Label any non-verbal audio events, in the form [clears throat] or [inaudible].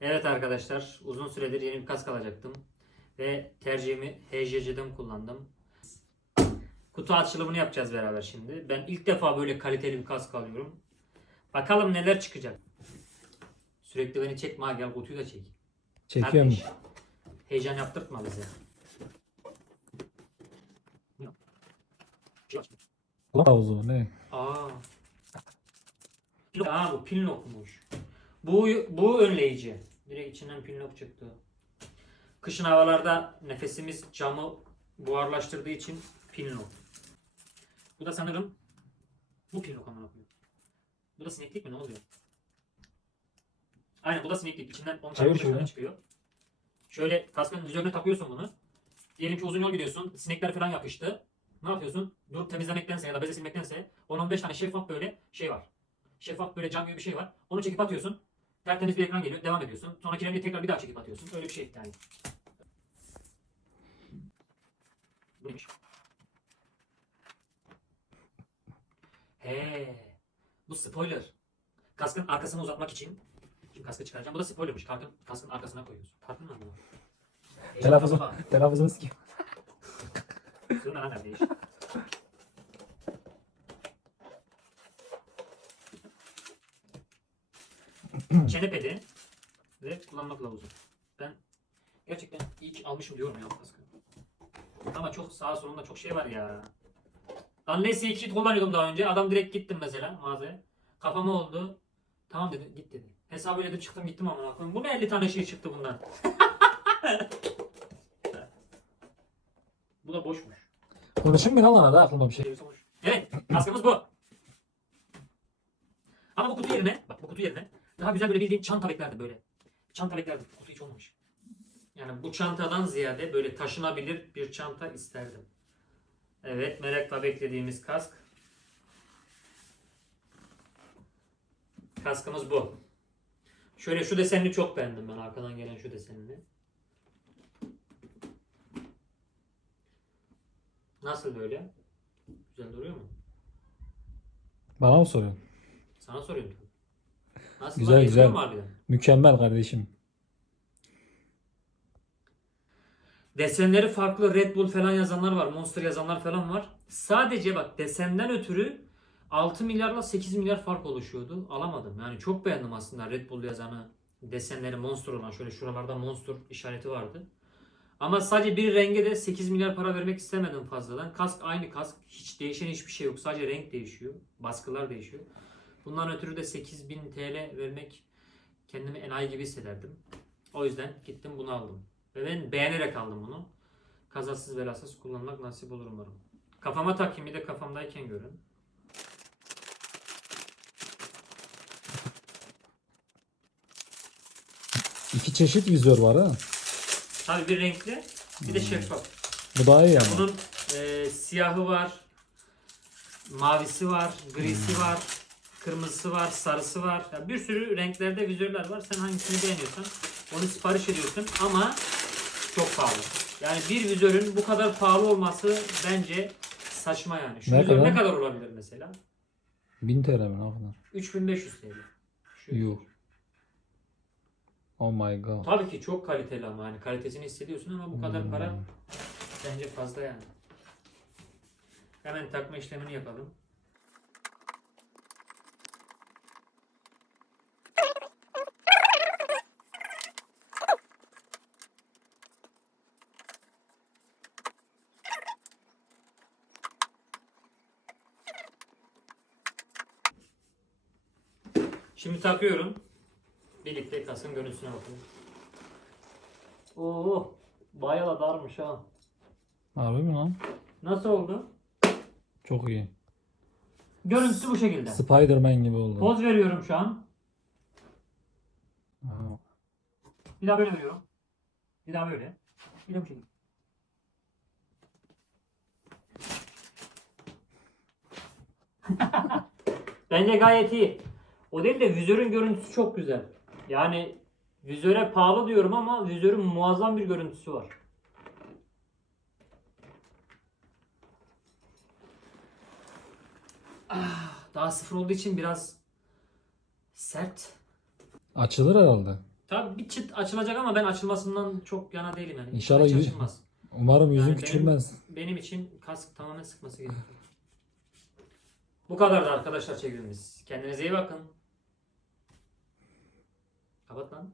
Evet arkadaşlar uzun süredir yeni bir kask alacaktım. Ve tercihimi HJC'den kullandım. Kutu açılımını yapacağız beraber şimdi. Ben ilk defa böyle kaliteli bir kask alıyorum. Bakalım neler çıkacak. Sürekli beni çekme ha gel kutuyu da çek. Çekiyorum. Kardeş, Heyecan yaptırtma bize. Havuzu ne? Aa. Aa bu pinlockmuş. Bu bu önleyici. Direkt içinden pinlock çıktı. Kışın havalarda nefesimiz camı buharlaştırdığı için pinlock. Bu da sanırım bu pinlock amına koyayım. Bu da sineklik mi ne oluyor? Aynen bu da sineklik. İçinden 10 Çevir tane şöyle. çıkıyor. Şöyle kaskın üzerine takıyorsun bunu. Diyelim ki uzun yol gidiyorsun. Sinekler falan yapıştı. Ne yapıyorsun? Durup temizlemektense ya da beze silmektense 10-15 tane şeffaf böyle şey var. Şeffaf böyle cam gibi bir şey var. Onu çekip atıyorsun. Tertemiz bir ekran geliyor. Devam ediyorsun. Sonra kiremiyi tekrar bir daha çekip atıyorsun. Öyle bir şey yani. Bu neymiş? He. Bu spoiler. Kaskın arkasını uzatmak için. Şimdi kaskı çıkaracağım. Bu da spoilermış. Kaskın, kaskın arkasına koyuyorsun. Farklı mı bu? Telaffuzum, telaffuzum ki. Sığın lan kardeş. [clears throat] Çene pedi ve kullanma kılavuzu. Ben gerçekten iyi ki almışım diyorum ya kaskı. Ama çok sağa solunda çok şey var ya. Lan neyse iki kullanıyordum daha önce. Adam direkt gittim mesela mağazaya. Kafama oldu. Tamam dedi git dedi. Hesabı ödedim çıktım gittim amına koyayım. Bu ne 50 tane şey çıktı bundan. [laughs] Bu da boşmuş. Konuşayım mı lan arada aklımda bir şey. Evet, kaskımız bu. Ama bu kutu yerine, bak bu kutu yerine daha güzel böyle bildiğin çanta beklerdi böyle. Çanta beklerdi. Kutu hiç olmamış. Yani bu çantadan ziyade böyle taşınabilir bir çanta isterdim. Evet, merakla beklediğimiz kask. Kaskımız bu. Şöyle şu desenini çok beğendim ben. Arkadan gelen şu desenini. Nasıl böyle? Güzel duruyor mu? Bana mı soruyorsun? Sana soruyorum. Nasıl Güzel, güzel. Mükemmel kardeşim. Desenleri farklı Red Bull falan yazanlar var. Monster yazanlar falan var. Sadece bak desenden ötürü 6 milyarla 8 milyar fark oluşuyordu. Alamadım. Yani çok beğendim aslında Red Bull yazanı. Desenleri Monster olan şöyle şuralarda Monster işareti vardı. Ama sadece bir renge de 8 milyar para vermek istemedim fazladan. Kask aynı kask. Hiç değişen hiçbir şey yok. Sadece renk değişiyor. Baskılar değişiyor. Bundan ötürü de 8000 TL vermek kendimi enayi gibi hissederdim. O yüzden gittim bunu aldım. Ve ben beğenerek aldım bunu. Kazasız belasız kullanmak nasip olur umarım. Kafama takayım bir de kafamdayken görün. İki çeşit vizör var ha. Tabii bir renkli bir de şeffaf. Bu daha iyi ama. Bunun e, siyahı var, mavisi var, grisi var, kırmızısı var, sarısı var. Yani bir sürü renklerde vizörler var. Sen hangisini beğeniyorsan onu sipariş ediyorsun ama çok pahalı. Yani bir vizörün bu kadar pahalı olması bence saçma yani. Şu Ne vizör kadar? ne kadar olabilir mesela? 1000 TL mi ne kadar? 3500 TL. Şu. Yuh. Oh my god. Tabii ki çok kaliteli ama yani kalitesini hissediyorsun ama bu kadar Hmm. para bence fazla yani. Hemen takma işlemini yapalım. Şimdi takıyorum. Birlikte kasın görüntüsüne bakalım. Oo, bayağı da darmış ha. Harbi mi lan? Nasıl oldu? Çok iyi. Görüntüsü bu şekilde. Spider-Man gibi oldu. Poz veriyorum şu an. Ha. Bir daha böyle veriyorum. Bir daha böyle. Bir de bu şekilde. [laughs] Bence gayet iyi. O değil de vizörün görüntüsü çok güzel. Yani vizöre pahalı diyorum ama vizörün muazzam bir görüntüsü var. Ah, daha sıfır olduğu için biraz sert. Açılır herhalde. Tabii bir çıt açılacak ama ben açılmasından çok yana değilim yani. İnşallah Hiç yüz- açılmaz. Umarım yüzün Yani küçülmez. Benim için kask tamamen sıkması gerekiyor. Bu kadardı arkadaşlar çekimimiz. Kendinize iyi bakın. Kapat lan.